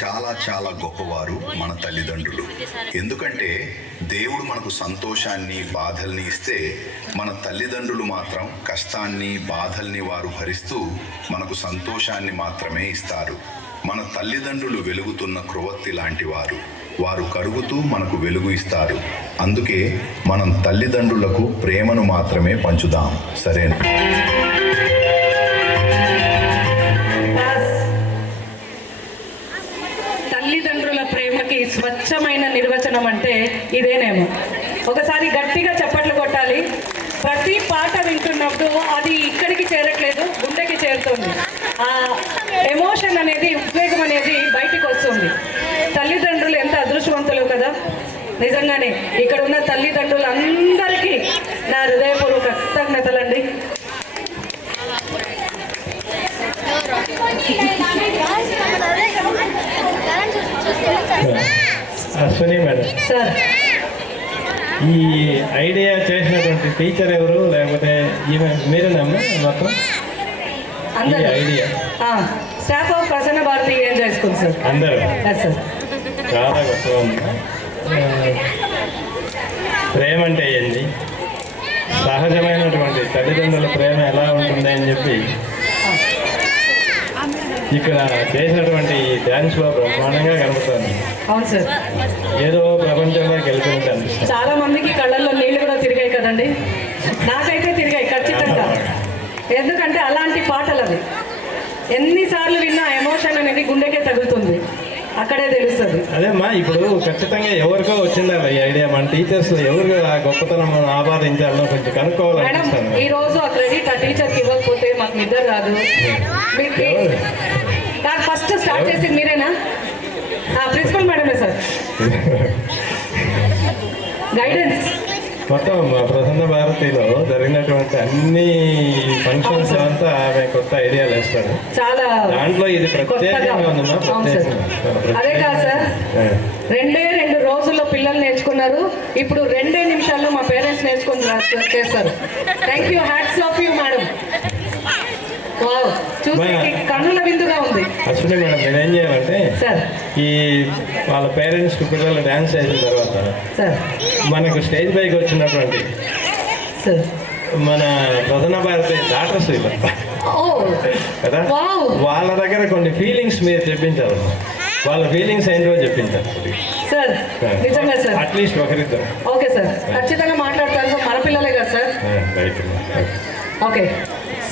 చాలా చాలా గొప్పవారు మన తల్లిదండ్రులు. ఎందుకంటే దేవుడు మనకు సంతోషాన్ని బాధల్ని ఇస్తే మన తల్లిదండ్రులు మాత్రం కష్టాన్ని బాధల్ని వారు భరిస్తూ మనకు సంతోషాన్ని మాత్రమే ఇస్తారు. మన తల్లిదండ్రులు వెలుగుతున్న క్రొవ్వొత్తి లాంటి వారు. వారు కరుగుతూ మనకు వెలుగు ఇస్తారు. అందుకే మనం తల్లిదండ్రులకు ప్రేమను మాత్రమే పంచుదాం. సరేనా? తల్లిదండ్రుల ప్రేమకి స్వచ్ఛమైన నిర్వచనం అంటే ఇదేనేమో. ఒకసారి గట్టిగా చప్పట్లు కొట్టాలి. ప్రతి పాట వింటున్నప్పుడు అది ఇక్కడికి చేరట్లేదు, గుండెకి చేరుతుంది. ఆ ఎమోషన్ అనేది, ఉద్వేగం అనేది బయటికి వస్తుంది. తల్లిదండ్రులు ఎంత అదృష్టవంతులు కదా. నిజంగానే ఇక్కడ ఉన్న తల్లిదండ్రులందరికీ నా హృదయపూర్వక కృతజ్ఞతలండి. అశ్విని మేడం, సార్ ఈ ఐడియా చేసినటువంటి టీచర్ ఎవరు, లేకపోతే ఈమె మీరేనమ్మా మొత్తం ఈ idea? Staff of Prasanna Bharathi enjoy school sir. అందరూ సార్ చాలా గొప్పగా ఉంది. ప్రేమ అంటే ఏంది, సహజమైనటువంటి తల్లిదండ్రుల ప్రేమ ఎలా ఉంటుంది అని చెప్పి ఇక్కడ చేసినటువంటి ఈ డ్యాన్స్లో బ్రహ్మాండంగా కనబడుతుంది. అవును సార్, ఏదో ప్రపంచంలో గెలిపినట్టు అనిపిస్తుంది. చాలా మందికి కళ్ళల్లో నీళ్లు కూడా తిరిగాయి కదండి. నాకైతే తిరిగాయి ఖచ్చితంగా. ఎందుకంటే అలాంటి పాటలు అవి ఎన్నిసార్లు విన్నా ఎమోషన్ అనేది గుండెకే తగులుతుంది, అక్కడే తెలుస్తుంది. అదేమ్మా, ఇప్పుడు ఖచ్చితంగా ఎవరికో వచ్చిందా ఈ ఐడియా? మన టీచర్స్ ఎవరు ఆ గొప్పతనం ఆపాదించాలో కొంచెం కనుక్కోవాలనిపిస్తాను. ఈ రోజు ఆ క్రెడిట్ ఆ టీచర్కి ఇవ్వకపోతే మాకు నిద్ర రాదు. నాకు ఫస్ట్ స్టార్ట్ చేసింది మీరేనా? Principal మేడమే sir. గైడెన్స్ మొత్తం ప్రసన్న భారతిలో జరిగినటువంటి అన్ని ఫంక్షన్స్ అంతా ఆమె కొత్త ఐడియాలు వేస్తారు. చాలా దాంట్లో ఇది ప్రత్యేకంగా ఉందమ్మా. అదే కాదు సార్, 2 రోజుల్లో పిల్లలు నేర్చుకున్నారు. ఇప్పుడు 2 నిమిషాల్లో మా పేరెంట్స్ నేర్చుకుని చేస్తారు. Thank you, hats off you madam. చూసి కన్నుల విందుగా ఉంది. అశ్విని మేడం, మీరేం చేయాలంటే సార్, ఈ వాళ్ళ పేరెంట్స్కి పిల్లలు డ్యాన్స్ చేసిన తర్వాత సార్ మనకు స్టేజ్ పైకి వచ్చినటువంటి సార్ మన ప్రధాన భారతీయ డాక్టర్స్ కదా, వాళ్ళ దగ్గర కొన్ని ఫీలింగ్స్ మీరు చెప్పించారు. వాళ్ళ ఫీలింగ్స్ ఏంటో చెప్పించారు సార్. నిజంగా సార్, అట్లీస్ట్ ఒకరిద్దరు. ఓకే సార్, ఖచ్చితంగా మాట్లాడతారు సార్. మన పిల్లలే కదా sir. Okay,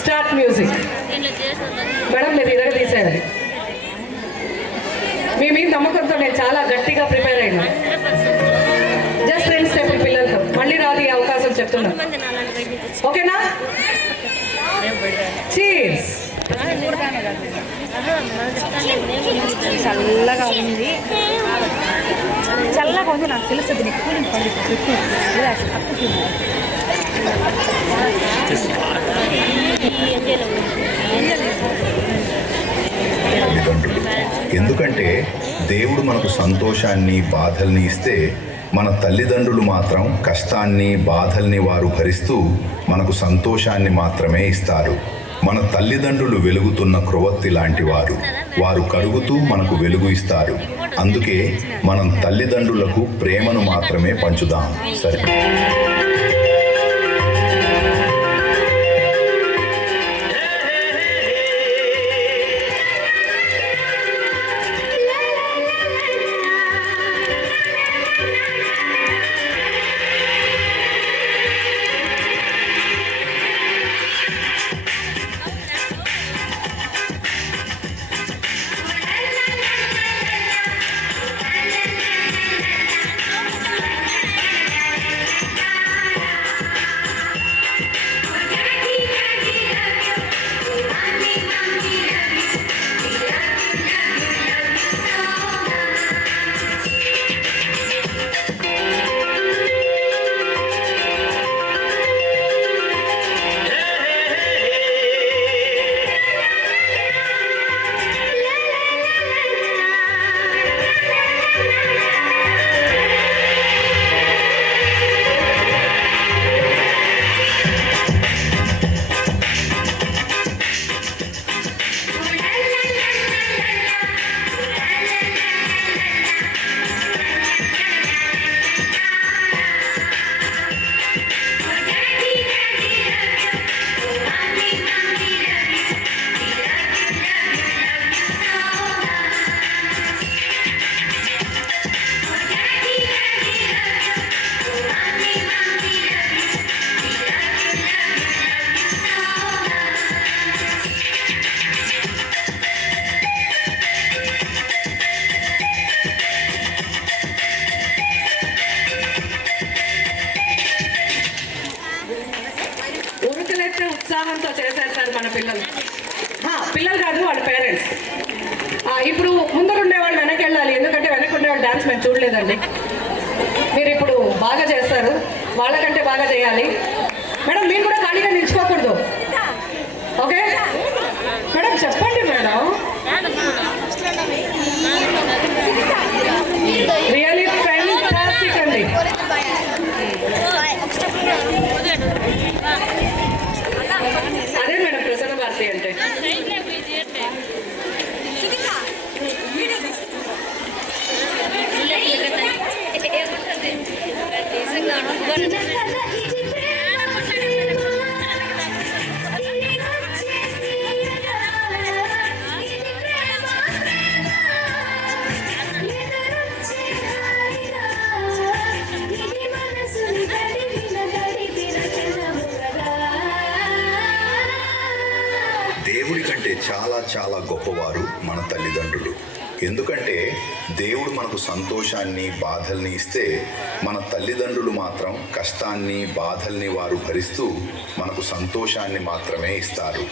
start music. Madam మీరు ఇరగ తీసేయాలి. మీ మీద నమ్మకంతో నేను చాలా గట్టిగా ప్రిపేర్ అయినా. జస్ట్ 2 స్టెప్ పిల్లలతో. మళ్ళీ రాదు ఈ అవకాశం చెప్తున్నా. ఓకేనా? చీర్స్. చల్లగా ఉంది, చల్లగా ఉంది. నాకు తెలుస్తుంది. తల్లిదండ్రులు. ఎందుకంటే దేవుడు మనకు సంతోషాన్ని బాధల్ని ఇస్తే మన తల్లిదండ్రులు మాత్రం కష్టాన్ని బాధల్ని వారు భరిస్తూ మనకు సంతోషాన్ని మాత్రమే ఇస్తారు. మన తల్లిదండ్రులు వెలుగుతున్న క్రొవ్వొత్తి లాంటి వారు. వారు కరుగుతూ మనకు వెలుగు ఇస్తారు. అందుకే మనం తల్లిదండ్రులకు ప్రేమను మాత్రమే పంచుదాం. సరే? పరుగులెత్తే ఉత్సాహంతో చేసేస్తారు మన పిల్లలు. పిల్లలు కాదు, వాళ్ళ పేరెంట్స్. ఇప్పుడు ముందరుండే వాళ్ళు వెనక్కి వెళ్ళాలి, ఎందుకంటే వెనక్కి ఉండే వాళ్ళు డాన్స్ మేము చూడలేదండి. మీరు ఇప్పుడు బాగా చేస్తారు, వాళ్ళకంటే బాగా చేయాలి. మేడం మీరు కూడా ఖాళీగా నిల్చుకోకూడదు, ఓకే? మేడం చెప్పండి మేడం. రియలీ ఫ్యాంటాస్టిక్ అండి. అదే మేడం ప్రసన్న భారతి అంటే. దేవుడి కంటే చాలా చాలా గొప్పవారు మన తల్లిదండ్రులు. ఎందుకంటే దేవుడు మనకు సంతోషాన్ని బాధల్ని ఇస్తే మన తల్లిదండ్రులు మాత్రం కష్టాన్ని బాధల్ని వారు భరిస్తూ మనకు సంతోషాన్ని మాత్రమే ఇస్తారు.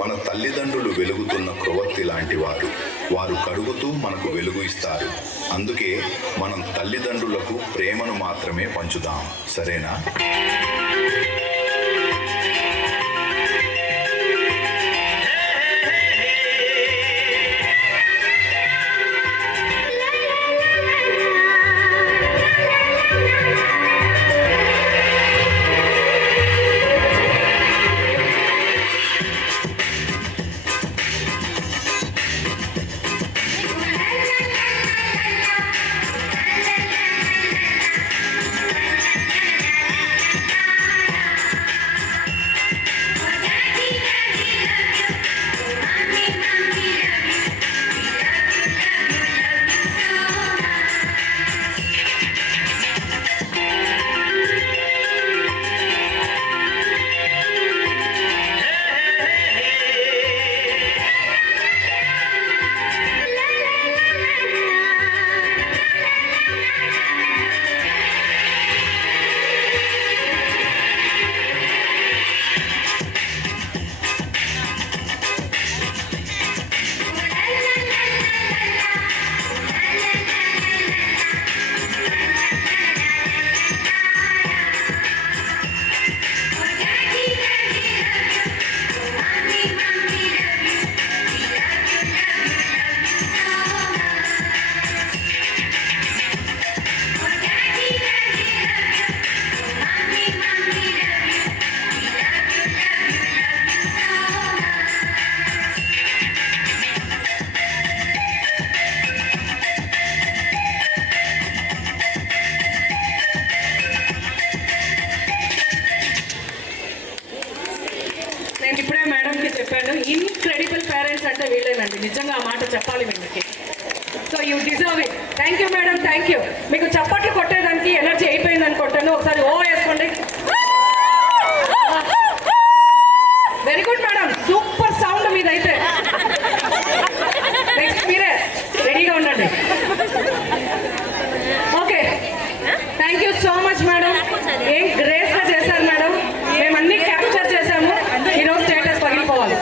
మన తల్లిదండ్రులు వెలుగుతున్న క్రొవ్వొత్తి లాంటి వారు. వారు కడుగుతూ మనకు వెలుగు ఇస్తారు. అందుకే మనం తల్లిదండ్రులకు ప్రేమను మాత్రమే పంచుదాం, సరేనా? నేను ఇప్పుడే మేడంకి చెప్పాను, ఇన్క్రెడిబుల్ పేరెంట్స్ అంటే వీళ్ళేనండి. నిజంగా ఆ మాట చెప్పాలి వీళ్ళకి. So you deserve it. Thank you madam, thank you. మీకు చప్పట్లు కొట్టేదానికి ఎనర్జీ అయిపోయింది అనుకుంటాను. ఒకసారి ఓ వేసుకోండి. Very good madam, super sound మీదైతే. నెక్స్ట్ మీరే రెడీగా ఉండండి. Okay, thank you so much madam. ఏం గ్రేస్గా చేశారు మేడం. మేము అన్ని క్యాప్చర్ చేశాము. ఈరోజు స్టేటస్ పగిలిపోవాలి.